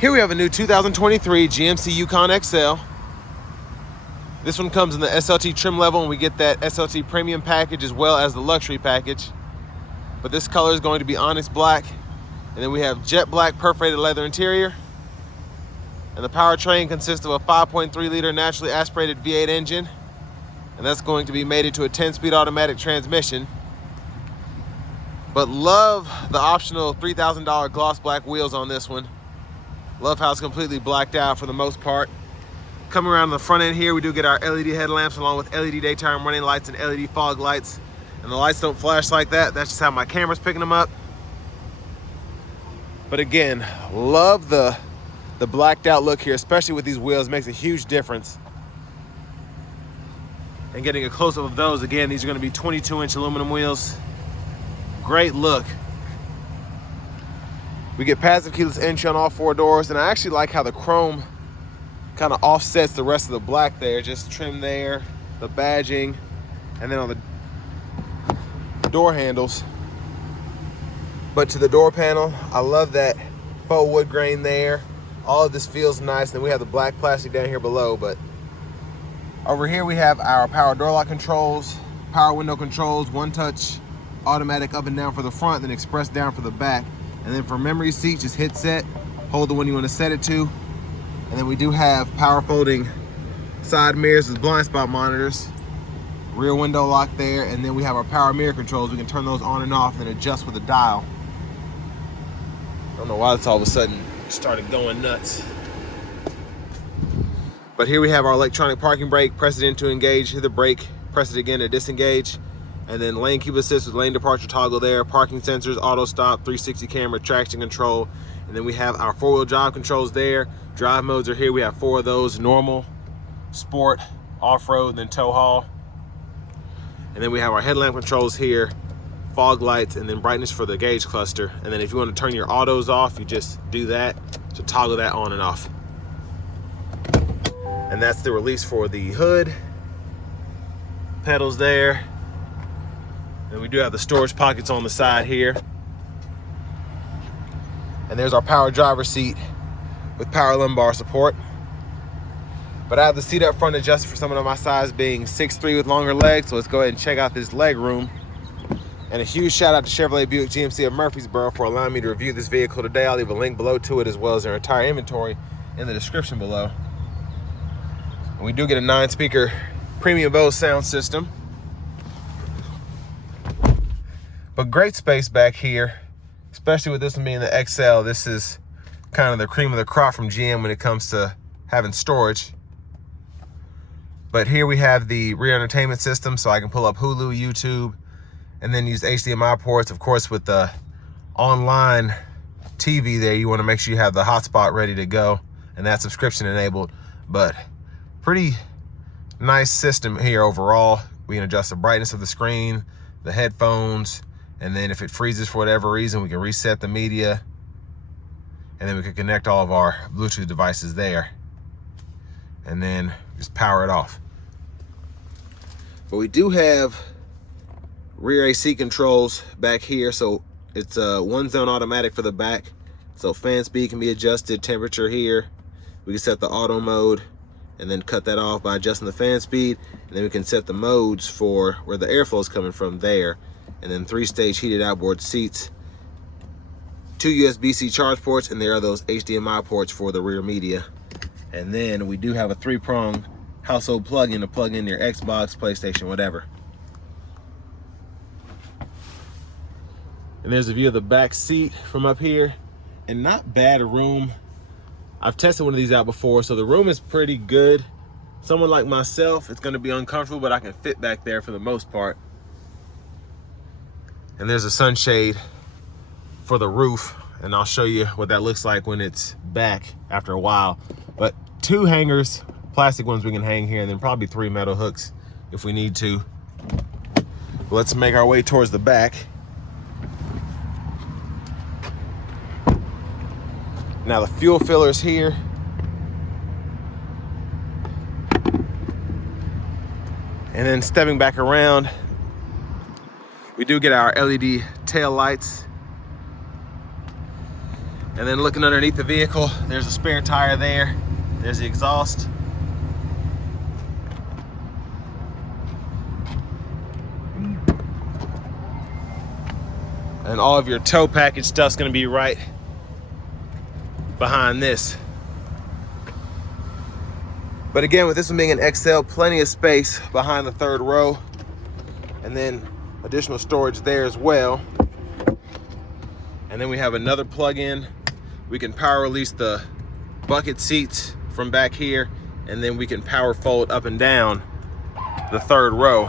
Here we have a new 2023 GMC Yukon XL. This one comes in the SLT trim level, and we get that SLT premium package as well as the luxury package. But this color is going to be onyx black, and then we have jet black perforated leather interior. And the powertrain consists of a 5.3 liter naturally aspirated V8 engine, and that's going to be mated to a 10-speed automatic transmission. But love the optional $3,000 gloss black wheels on this one. Love how it's completely blacked out for the most part. Coming around the front end here, we do get our LED headlamps along with LED daytime running lights and LED fog lights. And the lights don't flash like that. That's just how my camera's picking them up. But again, love the blacked out look here, especially with these wheels. It makes a huge difference. And getting a close-up of those, again, these are gonna be 22-inch aluminum wheels. Great look. We get passive keyless entry on all 4 doors, and I actually like how the chrome kind of offsets the rest of the black there. Just trim there, the badging, and then on the door handles. But to the door panel, I love that faux wood grain there. All of this feels nice. Then we have the black plastic down here below, but over here we have our power door lock controls, power window controls, one-touch automatic up and down for the front, then express down for the back. And then for memory seat, just hit set, hold the one you want to set it to. And then we do have power folding side mirrors with blind spot monitors, rear window lock there, and then we have our power mirror controls. We can turn those on and off and adjust with a dial. I don't know why it's all of a sudden started going nuts. But here we have our electronic parking brake. Press it in to engage, hit the brake, press it again to disengage. And then lane keep assist with lane departure toggle there, parking sensors, auto stop, 360 camera, traction control. And then we have our 4-wheel drive controls there. Drive modes are here. We have 4 of those: normal, sport, off-road, and then tow haul. And then we have our headlamp controls here, fog lights, and then brightness for the gauge cluster. And then if you want to turn your autos off, you just do that to toggle that on and off. And that's the release for the hood. Pedals there. And we do have the storage pockets on the side here. And there's our power driver seat with power lumbar support. But I have the seat up front adjusted for someone of my size, being 6'3" with longer legs. So let's go ahead and check out this leg room. And a huge shout out to Chevrolet Buick GMC of Murfreesboro for allowing me to review this vehicle today. I'll leave a link below to it, as well as their entire inventory in the description below. And we do get a 9-speaker premium Bose sound system. But great space back here, especially with this one being the XL. This is kind of the cream of the crop from GM when it comes to having storage. But here we have the rear entertainment system, so I can pull up Hulu, YouTube, and then use HDMI ports. Of course, with the online TV there, you want to make sure you have the hotspot ready to go, and that's subscription enabled. But pretty nice system here overall. We can adjust the brightness of the screen, the headphones, and then if it freezes for whatever reason, we can reset the media, and then we can connect all of our Bluetooth devices there, and then just power it off. But we do have rear AC controls back here, so it's a 1-zone automatic for the back. So fan speed can be adjusted, temperature here. We can set the auto mode and then cut that off by adjusting the fan speed. And then we can set the modes for where the airflow is coming from there. And then 3-stage heated outboard seats, 2 USB-C charge ports, and there are those HDMI ports for the rear media. And then we do have a 3-prong household plug-in to plug in your Xbox, PlayStation, whatever. And there's a view of the back seat from up here, and not bad room. I've tested one of these out before, so the room is pretty good. Someone like myself, it's gonna be uncomfortable, but I can fit back there for the most part. And there's a sunshade for the roof, and I'll show you what that looks like when it's back after a while. But 2 hangers, plastic ones we can hang here, and then probably 3 metal hooks if we need to. Let's make our way towards the back. Now the fuel filler's here. And then stepping back around, we do get our LED tail lights. And then looking underneath the vehicle, there's a spare tire there. There's the exhaust. And all of your tow package stuff's gonna be right behind this. But again, with this one being an XL, plenty of space behind the third row. And then additional storage there as well. And then we have another plug-in. We can power release the bucket seats from back here, and then we can power fold up and down the third row.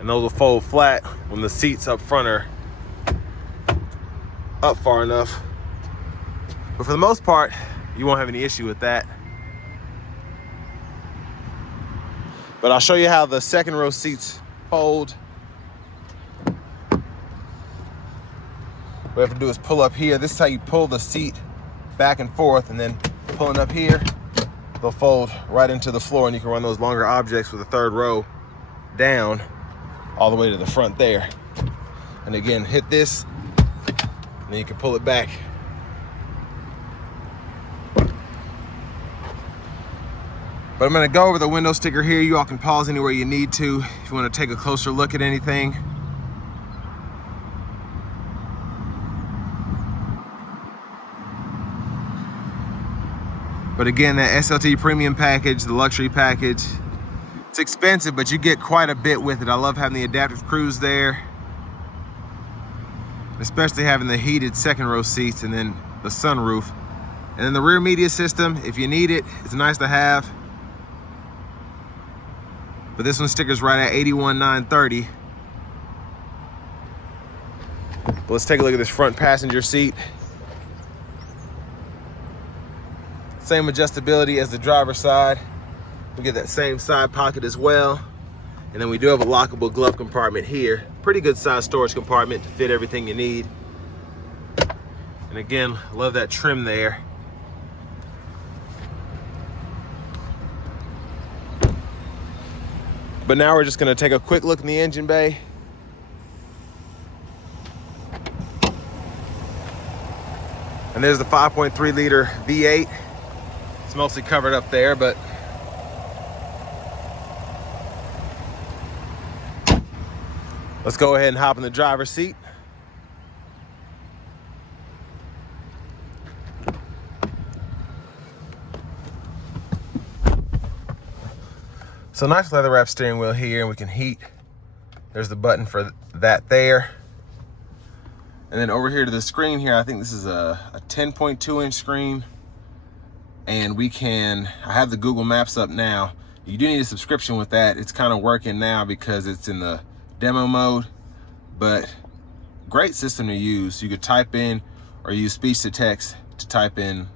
And those will fold flat when the seats up front are up far enough. But for the most part, you won't have any issue with that. But I'll show you how the second row seats fold. What we have to do is pull up here. This is how you pull the seat back and forth, and then pulling up here, they'll fold right into the floor, and you can run those longer objects with the third row down all the way to the front there. And again, hit this, and then you can pull it back. But I'm gonna go over the window sticker here. You all can pause anywhere you need to if you wanna take a closer look at anything. But again, that SLT premium package, the luxury package, it's expensive, but you get quite a bit with it. I love having the adaptive cruise there, especially having the heated second row seats and then the sunroof. And then the rear media system, if you need it, it's nice to have. But this one stickers right at $81,930. But let's take a look at this front passenger seat. Same adjustability as the driver's side. We get that same side pocket as well. And then we do have a lockable glove compartment here. Pretty good size storage compartment to fit everything you need. And again, love that trim there. But now we're just gonna take a quick look in the engine bay. And there's the 5.3 liter V8. It's mostly covered up there, but let's go ahead and hop in the driver's seat. So nice leather wrap steering wheel here, and we can heat. There's the button for that there. And then over here to the screen here, I think this is a 10.2 inch screen. And I have the Google Maps up now. You do need a subscription with that. It's kind of working now because it's in the demo mode, but great system to use. You could type in or use speech to text to type in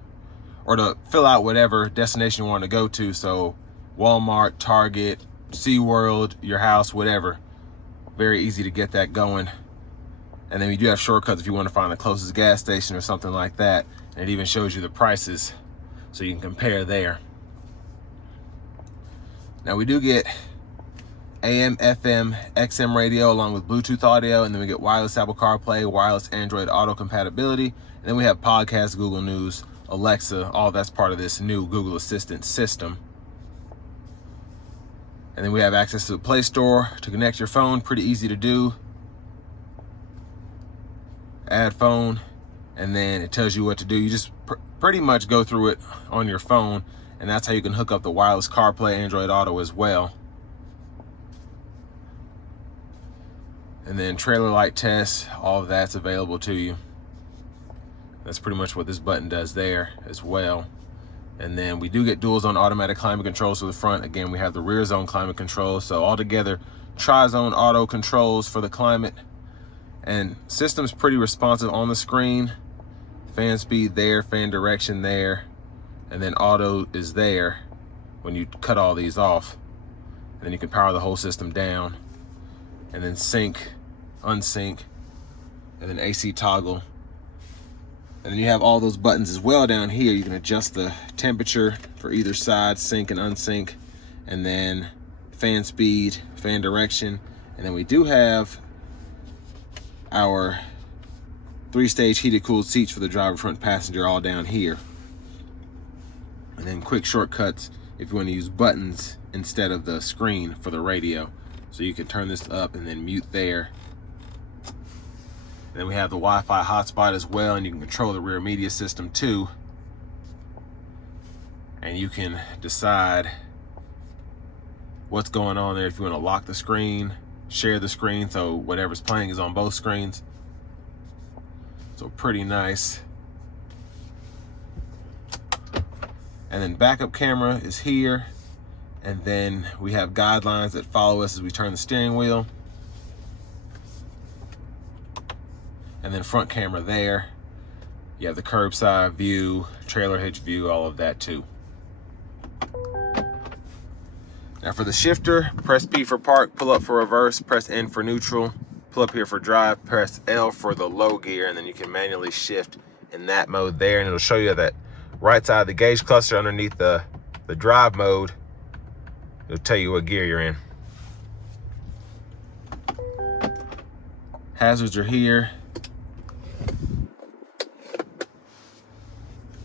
or to fill out whatever destination you want to go to. So Walmart, Target, SeaWorld, your house, whatever. Very easy to get that going. And then we do have shortcuts if you want to find the closest gas station or something like that. And it even shows you the prices so you can compare there. Now we do get AM, FM, XM radio along with Bluetooth audio, and then we get wireless Apple CarPlay, wireless Android Auto compatibility, and then we have podcasts, Google News, Alexa, all that's part of this new Google Assistant system. And then we have access to the Play Store to connect your phone, pretty easy to do. Add phone, and then it tells you what to do. You just pretty much go through it on your phone, and that's how you can hook up the wireless CarPlay, Android Auto as well. And then trailer light test, all of that's available to you. That's pretty much what this button does there as well. And then we do get dual zone automatic climate controls for the front. Again, we have the rear zone climate control. So altogether, tri-zone auto controls for the climate. And system's pretty responsive on the screen. Fan speed there, fan direction there. And then auto is there when you cut all these off. And then you can power the whole system down. And then sync, unsync, and then AC toggle. And then you have all those buttons as well down here. You can adjust the temperature for either side, sync and unsync, and then fan speed, fan direction. And then we do have our 3-stage heated cooled seats for the driver, front passenger, all down here. And then quick shortcuts if you want to use buttons instead of the screen for the radio. So you can turn this up and then mute there. And then we have the Wi-Fi hotspot as well, and you can control the rear media system too. And you can decide what's going on there if you want to lock the screen, share the screen, so whatever's playing is on both screens. So pretty nice. And then backup camera is here. And then we have guidelines that follow us as we turn the steering wheel. And then front camera there. You have the curbside view, trailer hitch view, all of that too. Now for the shifter, press P for park, pull up for reverse, press N for neutral, pull up here for drive, press L for the low gear, and then you can manually shift in that mode there, and it'll show you that right side of the gauge cluster underneath the drive mode. It'll tell you what gear you're in. Hazards are here.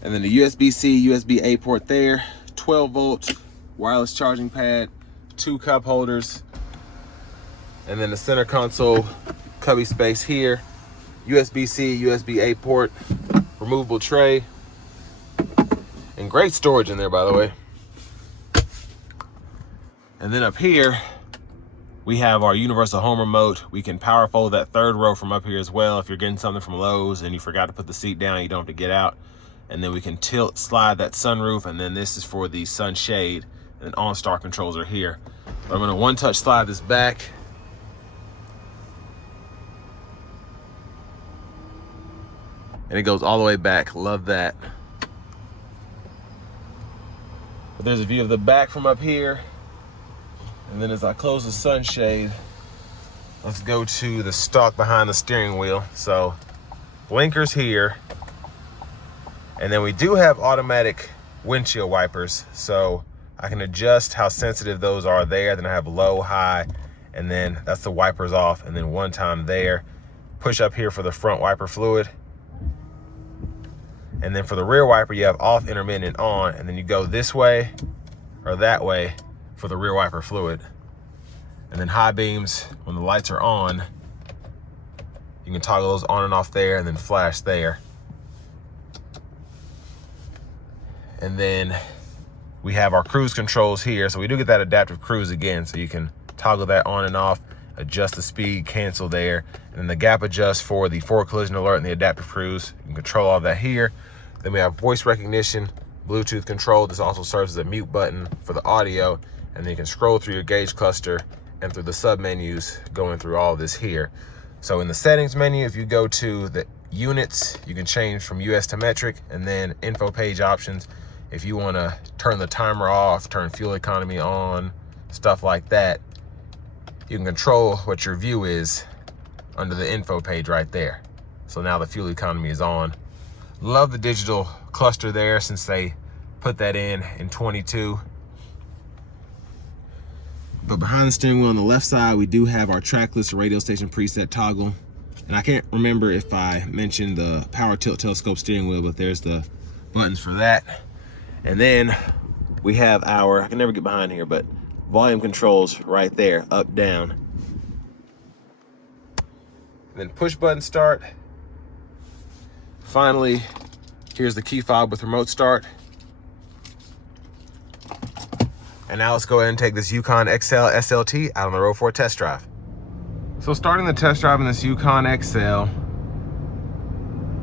And then the USB-C, USB-A port there, 12 volt wireless charging pad, 2 cup holders, and then the center console cubby space here, USB-C, USB-A port, removable tray, and great storage in there, by the way. And then up here, we have our universal home remote. We can power fold that third row from up here as well. If you're getting something from Lowe's and you forgot to put the seat down, you don't have to get out. And then we can tilt, slide that sunroof, and then this is for the sunshade. And then OnStar controls are here. But I'm gonna one-touch slide this back. And it goes all the way back, love that. But there's a view of the back from up here. And then as I close the sunshade, let's go to the stalk behind the steering wheel. So blinkers here. And then we do have automatic windshield wipers. So I can adjust how sensitive those are there. Then I have low, high, and then that's the wipers off. And then one time there, push up here for the front wiper fluid. And then for the rear wiper, you have off, intermittent, on, and then you go this way or that way for the rear wiper fluid. And then high beams, when the lights are on, you can toggle those on and off there, and then flash there. And then we have our cruise controls here. So we do get that adaptive cruise again. So you can toggle that on and off, adjust the speed, cancel there. And then the gap adjust for the forward collision alert and the adaptive cruise. You can control all that here. Then we have voice recognition, Bluetooth control. This also serves as a mute button for the audio. And then you can scroll through your gauge cluster and through the sub menus, going through all of this here. So in the settings menu, if you go to the units, you can change from US to metric, and then info page options. If you want to turn the timer off, turn fuel economy on, stuff like that, you can control what your view is under the info page right there. So now the fuel economy is on. Love the digital cluster there since they put that in 22. But behind the steering wheel on the left side, we do have our trackless radio station preset toggle. And I can't remember if I mentioned the power tilt telescope steering wheel, but there's the buttons for that. And then we have our, I can never get behind here, but volume controls right there, up, down. And then push button start. Finally, here's the key fob with remote start. And now let's go ahead and take this Yukon XL SLT out on the road for a test drive. So starting the test drive in this Yukon XL,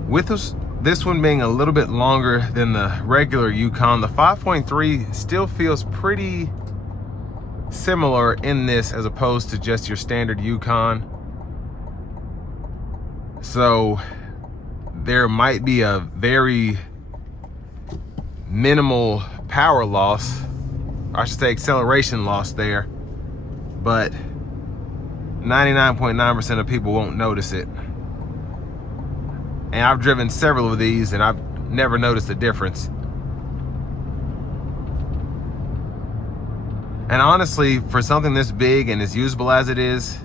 with this one being a little bit longer than the regular Yukon, the 5.3 still feels pretty similar in this as opposed to just your standard Yukon. So there might be a very minimal power loss, or I should say acceleration loss there, but 99.9% of people won't notice it. And I've driven several of these and I've never noticed a difference. And honestly, for something this big and as usable as it is,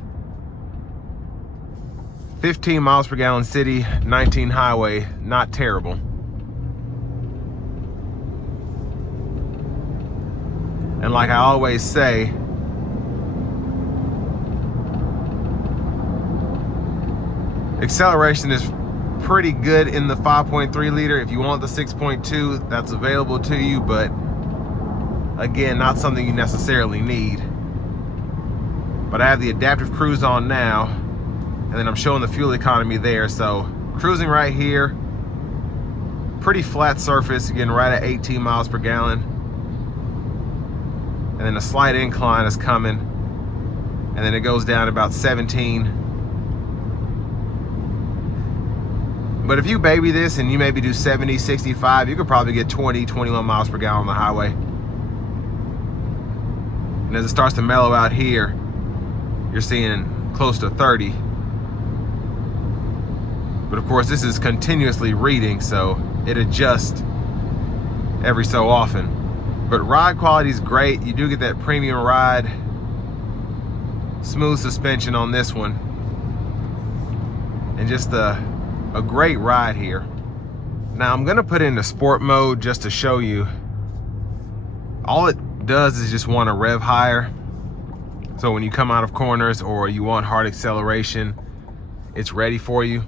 15 miles per gallon city, 19 highway, not terrible. And like I always say, acceleration is pretty good in the 5.3 liter. If you want the 6.2, that's available to you, but again, not something you necessarily need. But I have the adaptive cruise on now, and then I'm showing the fuel economy there. So cruising right here, pretty flat surface, getting right at 18 miles per gallon. And then a slight incline is coming, and then it goes down to about 17. But if you baby this and you maybe do 70, 65, you could probably get 20, 21 miles per gallon on the highway. And as it starts to mellow out here, you're seeing close to 30. But of course, this is continuously reading, so it adjusts every so often. But ride quality is great. You do get that premium ride. Smooth suspension on this one. And just a great ride here. Now I'm gonna put it into sport mode just to show you. All it does is just want to rev higher. So when you come out of corners or you want hard acceleration, it's ready for you.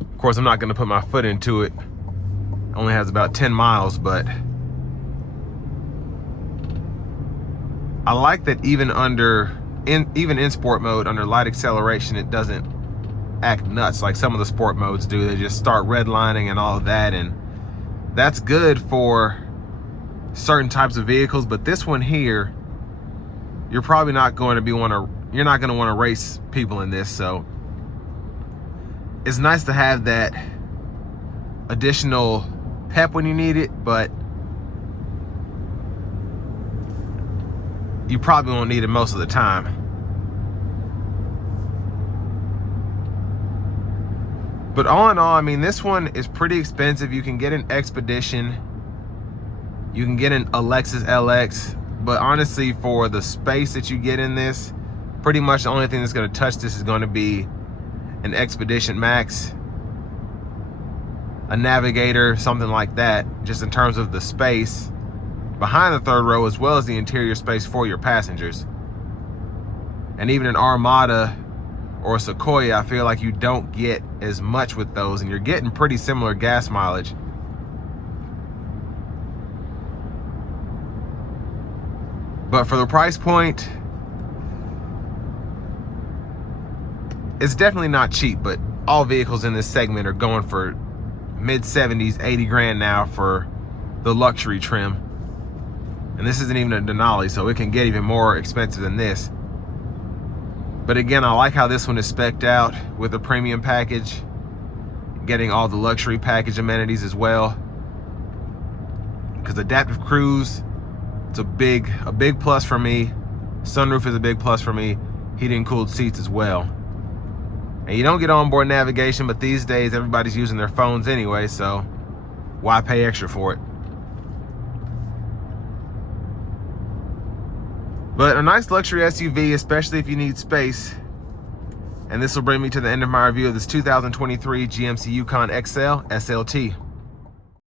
Of course, I'm not gonna put my foot into it. It only has about 10 miles, but I like that even in sport mode, under light acceleration, it doesn't act nuts like some of the sport modes do. They just start redlining and all of that, and that's good for certain types of vehicles. But this one here, you're probably not going to you're not going to want to race people in this, so it's nice to have that additional pep when you need it, but you probably won't need it most of the time. But all in all, I mean, this one is pretty expensive. You can get an Expedition, you can get a Lexus LX, but honestly, for the space that you get in this, pretty much the only thing that's going to touch this is going to be an Expedition Max, a Navigator, something like that, just in terms of the space behind the third row, as well as the interior space for your passengers. And even an Armada or a Sequoia, I feel like you don't get as much with those, and you're getting pretty similar gas mileage. But for the price point, it's definitely not cheap, but all vehicles in this segment are going for mid-70s, 80 grand now for the luxury trim. And this isn't even a Denali, so it can get even more expensive than this. But again, I like how this one is spec'd out with a premium package, getting all the luxury package amenities as well. Because adaptive cruise, it's a big plus for me. Sunroof is a big plus for me. Heated and cooled seats as well. And you don't get onboard navigation, but these days everybody's using their phones anyway, so why pay extra for it? But a nice luxury SUV, especially if you need space. And this will bring me to the end of my review of this 2023 GMC Yukon XL SLT.